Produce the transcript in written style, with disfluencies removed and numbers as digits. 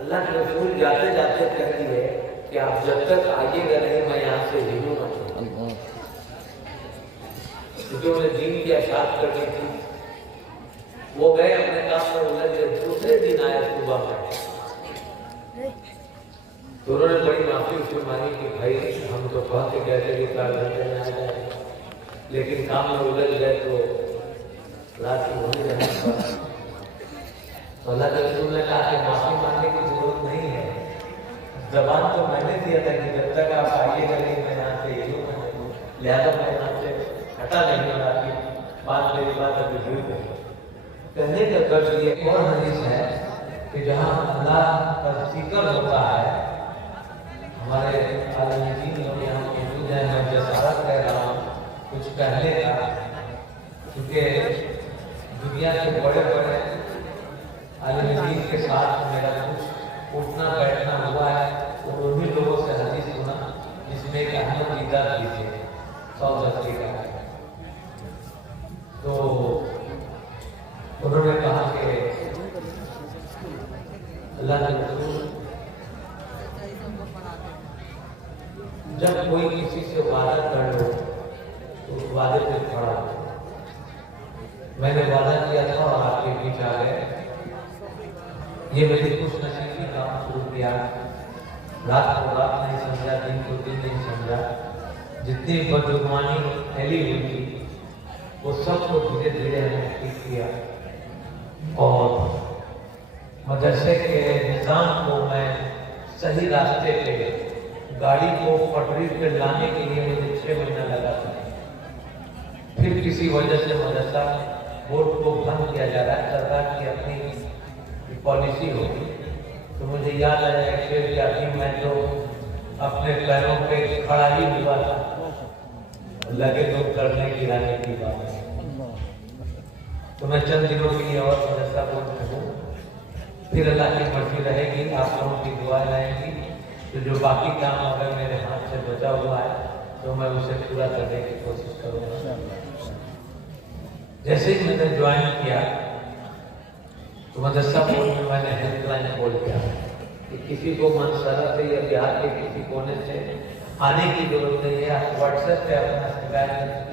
अल्लाह के रसूल जाते जाते कह दिए कि आप जब तक आइएगा नहीं मैं यहाँ से हिलूंगा नहीं, क्योंकि उन्हें दीन की अशात करनी थी। वो गए अपने काम पर उलझ गए। दूसरे दिन आया सुबह में, तो उन्होंने बड़ी माफी उससे मांगी कि भाई हम तो कह के गए थे कि 4 घंटे में आ जाए, लेकिन काम में उलझ गए तो रात को वहीं रहना पड़ा। तो अल्लाह के रसूल ने कहा कि माफी मांगने की जरूरत नहीं है, जबान तो मैंने दिया था कि जब तक आप आइएगा नहीं मैं यहाँ से हिलूंगा नहीं, लिहाजा मैं यहाँ से हटा नहीं और आपकी बात मेरी बात अभी भूल गई। कहने का कर्ज ये और हदीस है कि जहाँ अल्लाह का जिक्र होता है, हमारे आलमगीर लोग यहाँ मौजूद हैं, मैं जसारत कह रहा हूँ कुछ कहने का, क्योंकि दुनिया के बड़े बड़े आलमगीर के साथ मेरा कुछ उठना बैठना हुआ है, तो उन्हीं लोगों से हदीस सुना जिसमें एक अहमद दीदार भी थे साउथ अफ्रीका का। तो उन्होंने कहा कि अल्लाह के रसूल जब कोई किसी से वादा कर लो तो उस वादे पे खड़ा हो। मैंने वादा किया था और आपके बीच आ गए, ये मेरी खुश नसीबी काम शुरू किया। रात को रात नहीं समझा, दिन को दिन नहीं समझा। जितनी बदगुमानी फैली हुई थी वो सब को धीरे धीरे हमने ठीक किया, और मदरसे के निज़ाम को मैं सही रास्ते पे, गाड़ी को पटरी पे लाने के लिए मुझे 6 महीना लगा था। फिर किसी वजह से मदरसा बोर्ड को बंद किया जा रहा है, सरकार की अपनी पॉलिसी होगी। तो मुझे याद आया एक शेर क्या थी, मैं तो अपने पैरों पे खड़ा ही हुआ था, लगे तो करने गिराने की बात है। तो मैं चंद दिनों के लिए और मदरसा बोर्ड में हूँ, फिर अल्लाह की मर्जी रहेगी, आप लोगों की दुआ रहेगी, तो जो बाकी काम अगर मेरे हाथ से बचा हुआ है तो मैं उसे पूरा करने की कोशिश करूँगा। जैसे ही मैंने ज्वाइन किया तो मदरसा बोर्ड में मैंने हेल्पलाइन खोल दिया कि किसी को मनसरत से या बिहार के किसी कोने से आने की जरूरत नहीं है, आप व्हाट्सएप पे अपना शिकायत